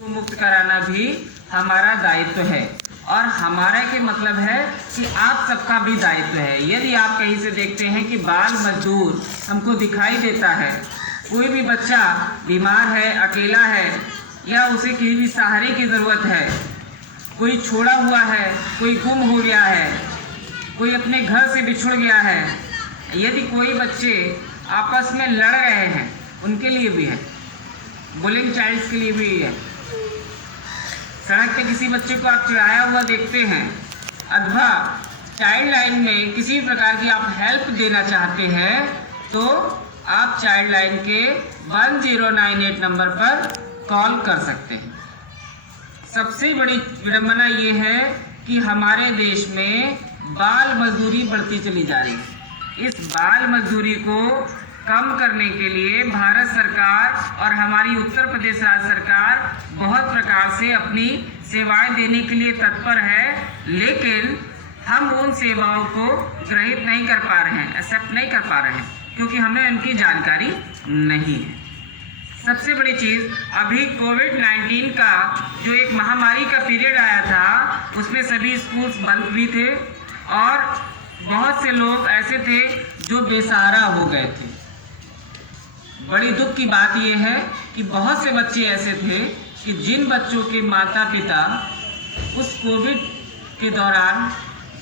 मुक्त कराना भी हमारा दायित्व है और हमारा के मतलब है कि आप सबका भी दायित्व है। यदि आप कहीं से देखते हैं कि बाल मजदूर हमको दिखाई देता है, कोई भी बच्चा बीमार है, अकेला है या उसे किसी भी सहारे की ज़रूरत है, कोई छोड़ा हुआ है, कोई गुम हो गया है, कोई अपने घर से बिछुड़ गया है, यदि कोई बच्चे आपस में लड़ रहे हैं, उनके लिए भी है, बुलिंग चाइल्ड्स के लिए भी है। सड़क पे किसी बच्चे को आप चिढ़ाया हुआ देखते हैं अथवा चाइल्ड लाइन में किसी भी प्रकार की आप हेल्प देना चाहते हैं तो आप चाइल्ड लाइन के 1098 नंबर पर कॉल कर सकते हैं। सबसे बड़ी विडंबना ये है कि हमारे देश में बाल मजदूरी बढ़ती चली जा रही है। इस बाल मजदूरी को कम करने के लिए भारत सरकार और हमारी उत्तर प्रदेश राज्य सरकार बहुत प्रकार से अपनी सेवाएं देने के लिए तत्पर है, लेकिन हम उन सेवाओं को ग्रहित नहीं कर पा रहे हैं, एक्सेप्ट नहीं कर पा रहे हैं, क्योंकि हमें उनकी जानकारी नहीं है। सबसे बड़ी चीज़, अभी कोविड-19 का जो एक महामारी का पीरियड आया था, उसमें सभी स्कूल्स बंद भी थे और बहुत से लोग ऐसे थे जो बेसहारा हो गए थे। बड़ी दुख की बात यह है कि बहुत से बच्चे ऐसे थे कि जिन बच्चों के माता पिता उस कोविड के दौरान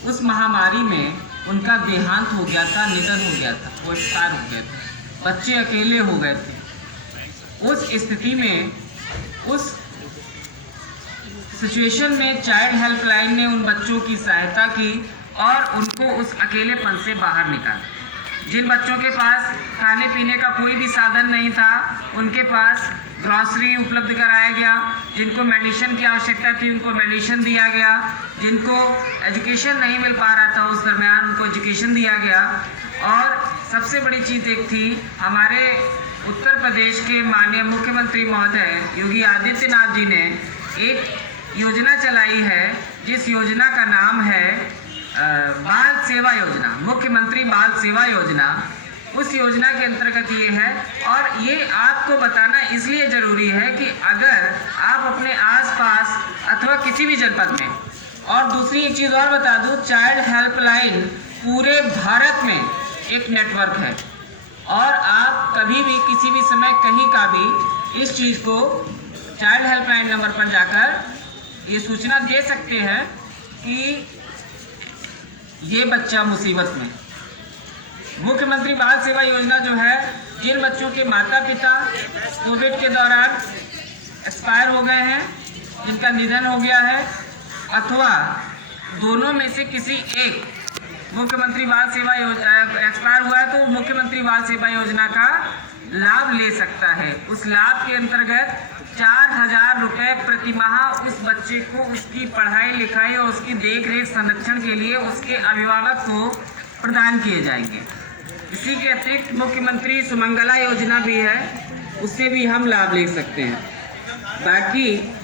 उस महामारी में उनका देहांत हो गया था, निधन हो गया था, वो एक्सपायर हो गए थे, बच्चे अकेले हो गए थे। उस स्थिति में, उस सिचुएशन में चाइल्ड हेल्पलाइन ने उन बच्चों की सहायता की और उनको उस अकेलेपन से बाहर निकाला। जिन बच्चों के पास खाने पीने का कोई भी साधन नहीं था, उनके पास ग्रॉसरी उपलब्ध कराया गया, जिनको मेडिसिन की आवश्यकता थी उनको मेडिसिन दिया गया, जिनको एजुकेशन नहीं मिल पा रहा था उस दरमियान उनको एजुकेशन दिया गया। और सबसे बड़ी चीज़ एक थी, हमारे उत्तर प्रदेश के माननीय मुख्यमंत्री महोदय योगी आदित्यनाथ जी ने एक योजना चलाई है, जिस योजना का नाम है बाल सेवा योजना, मुख्यमंत्री बाल सेवा योजना। उस योजना के अंतर्गत ये है, और ये आपको बताना इसलिए ज़रूरी है कि अगर आप अपने आसपास अथवा किसी भी जनपद में, और दूसरी एक चीज़ और बता दूँ, चाइल्ड हेल्पलाइन पूरे भारत में एक नेटवर्क है और आप कभी भी किसी भी समय कहीं का भी इस चीज़ को चाइल्ड हेल्पलाइन नंबर पर जाकर ये सूचना दे सकते हैं कि ये बच्चा मुसीबत में। मुख्यमंत्री बाल सेवा योजना जो है, जिन बच्चों के माता पिता कोविड के दौरान एक्सपायर हो गए हैं, जिनका निधन हो गया है, अथवा दोनों में से किसी एक मुख्यमंत्री बाल सेवा योजना एक्सपायर हुआ है, तो मुख्यमंत्री बाल सेवा योजना का लाभ ले सकता है। उस लाभ के अंतर्गत 4000 रुपये प्रति माह उस बच्चे को उसकी पढ़ाई लिखाई और उसकी देख रेख संरक्षण के लिए उसके अभिभावक को प्रदान किए जाएंगे। इसी के अतिरिक्त मुख्यमंत्री सुमंगला योजना भी है, उससे भी हम लाभ ले सकते हैं। बाकी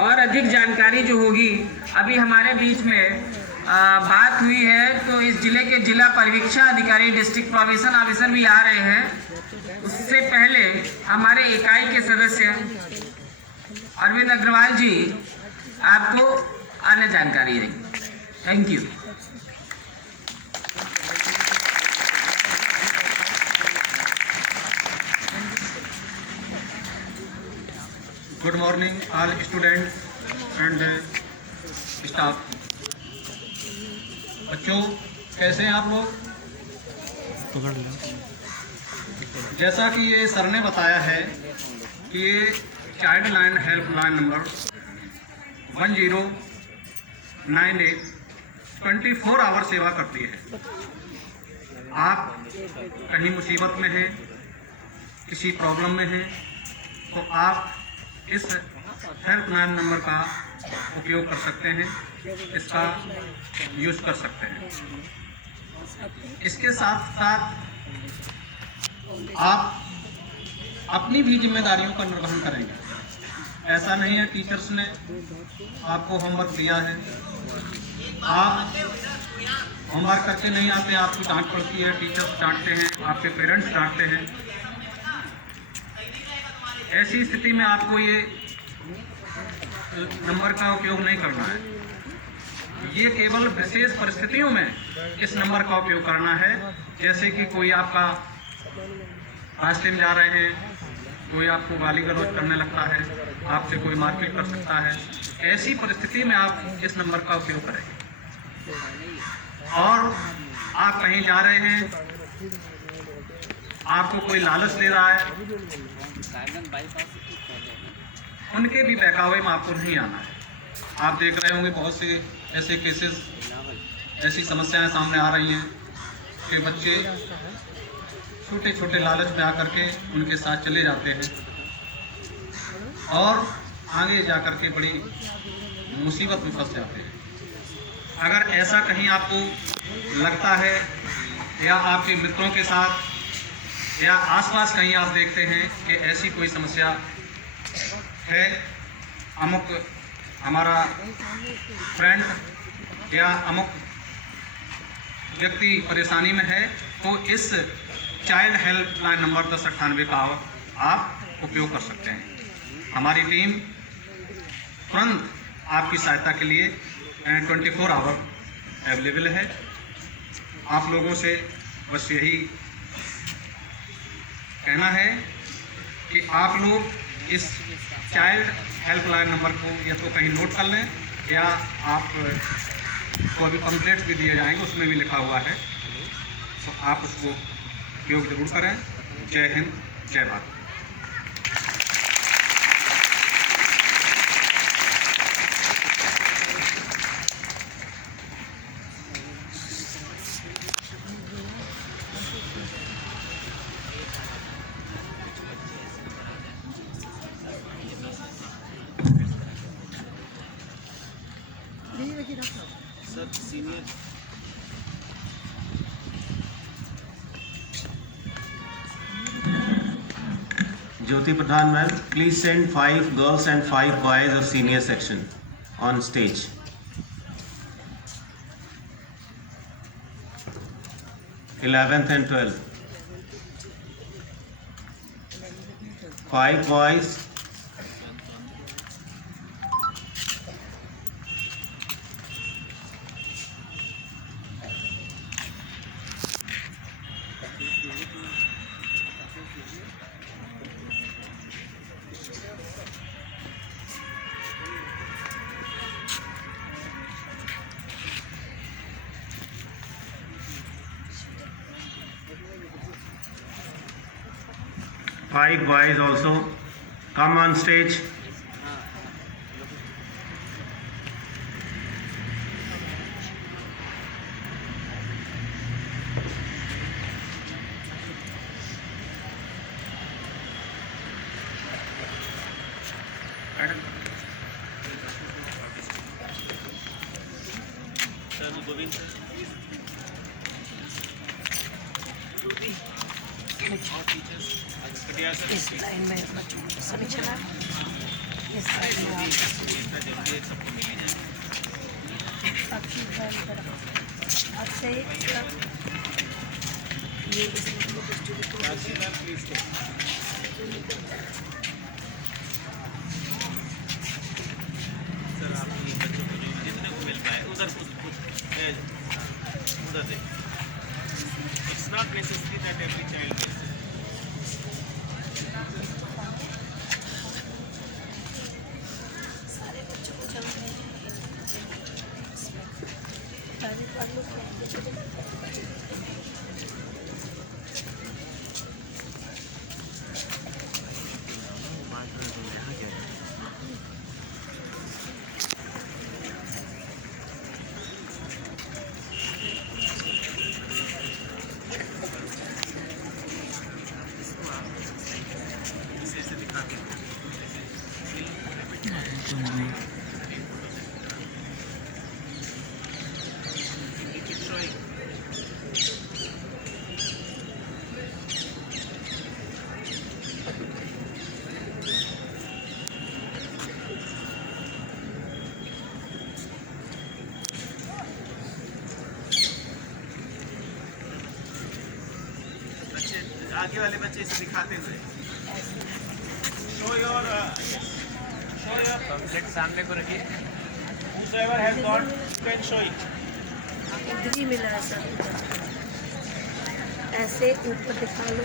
और अधिक जानकारी जो होगी, अभी हमारे बीच में बात हुई है, तो इस जिले के जिला परिवीक्षा अधिकारी डिस्ट्रिक्ट प्रोबेशन ऑफिसर भी आ रहे हैं। उससे पहले हमारे इकाई के सदस्य अरविंद अग्रवाल जी आपको अन्य जानकारी देंगे। Thank you. Good morning all students and staff. बच्चों, कैसे हैं आप लोग? जैसा कि ये सर ने बताया है कि ये child line helpline number 1098 24 hour सेवा करती है। आप कहीं मुसीबत में हैं, किसी प्रॉब्लम में हैं, तो आप इस हेल्पलाइन नंबर का उपयोग कर सकते हैं, इसका यूज़ कर सकते हैं। इसके साथ साथ आप अपनी भी जिम्मेदारियों का निर्वहन करेंगे। ऐसा नहीं है टीचर्स ने आपको होमवर्क दिया है, आप होमवर्क करके नहीं आते, आपकी डांट पड़ती है, टीचर्स डांटते हैं, आपके पेरेंट्स डांटते हैं। ऐसी स्थिति में आपको ये नंबर का उपयोग नहीं करना है। ये केवल विशेष परिस्थितियों में इस नंबर का उपयोग करना है, जैसे कि कोई आपका रास्ते में जा रहे हैं, कोई आपको गाली गलौज करने लगता है, आपसे कोई मारपीट कर सकता है, ऐसी परिस्थिति में आप इस नंबर का उपयोग करें। और आप कहीं जा रहे हैं, आपको कोई लालच दे रहा है, उनके भी बहकावे में आपको नहीं आना है। आप देख रहे होंगे बहुत से ऐसे केसेस, ऐसी समस्याएं सामने आ रही हैं कि बच्चे छोटे छोटे लालच में आकर के उनके साथ चले जाते हैं और आगे जाकर के बड़ी मुसीबत में फंस जाते हैं। अगर ऐसा कहीं आपको लगता है या आपके मित्रों के साथ या आसपास कहीं आप देखते हैं कि ऐसी कोई समस्या है, अमुक हमारा फ्रेंड या अमुक व्यक्ति परेशानी में है, तो इस चाइल्ड हेल्पलाइन नंबर 1098 का आप उपयोग कर सकते हैं। हमारी टीम तुरंत आपकी सहायता के लिए 24 आवर अवेलेबल है। आप लोगों से बस यही कहना है कि आप लोग इस चाइल्ड हेल्पलाइन नंबर को या तो कहीं नोट कर लें या आप को अभी पम्पलेट्स भी दिए जाएंगे, उसमें भी लिखा हुआ है, तो आप उसको उपयोग जरूर करें। जय हिंद, जय Bharat. Sir senior Jyoti Pradhan ma'am, please send 5 girls and 5 boys of senior section on stage. Eleventh and 12th. 5 boys. Five boys also come on stage. इस लाइन में बच्चों को सभी चला इस लाइन में आपसे ये सर आप ये बच्चों को जो जितने को मिल पाए उधर दे। It's not necessary that every child gets it. सारे बच्चों को चल रहे हैं आगे वाले बच्चे इसे दिखाते हुए शो योर पम्फलेट सामने को रखिए. Whosoever has got, can show it. इधर ही मिला है सर. ऐसे ऊपर दिखा लो.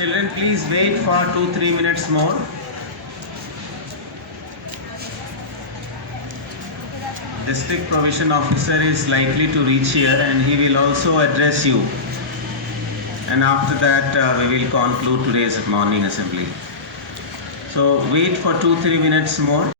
Children, please wait for 2-3 minutes more. District Provision Officer is likely to reach here and he will also address you. And after that, we will conclude today's morning assembly. So wait for 2-3 minutes more.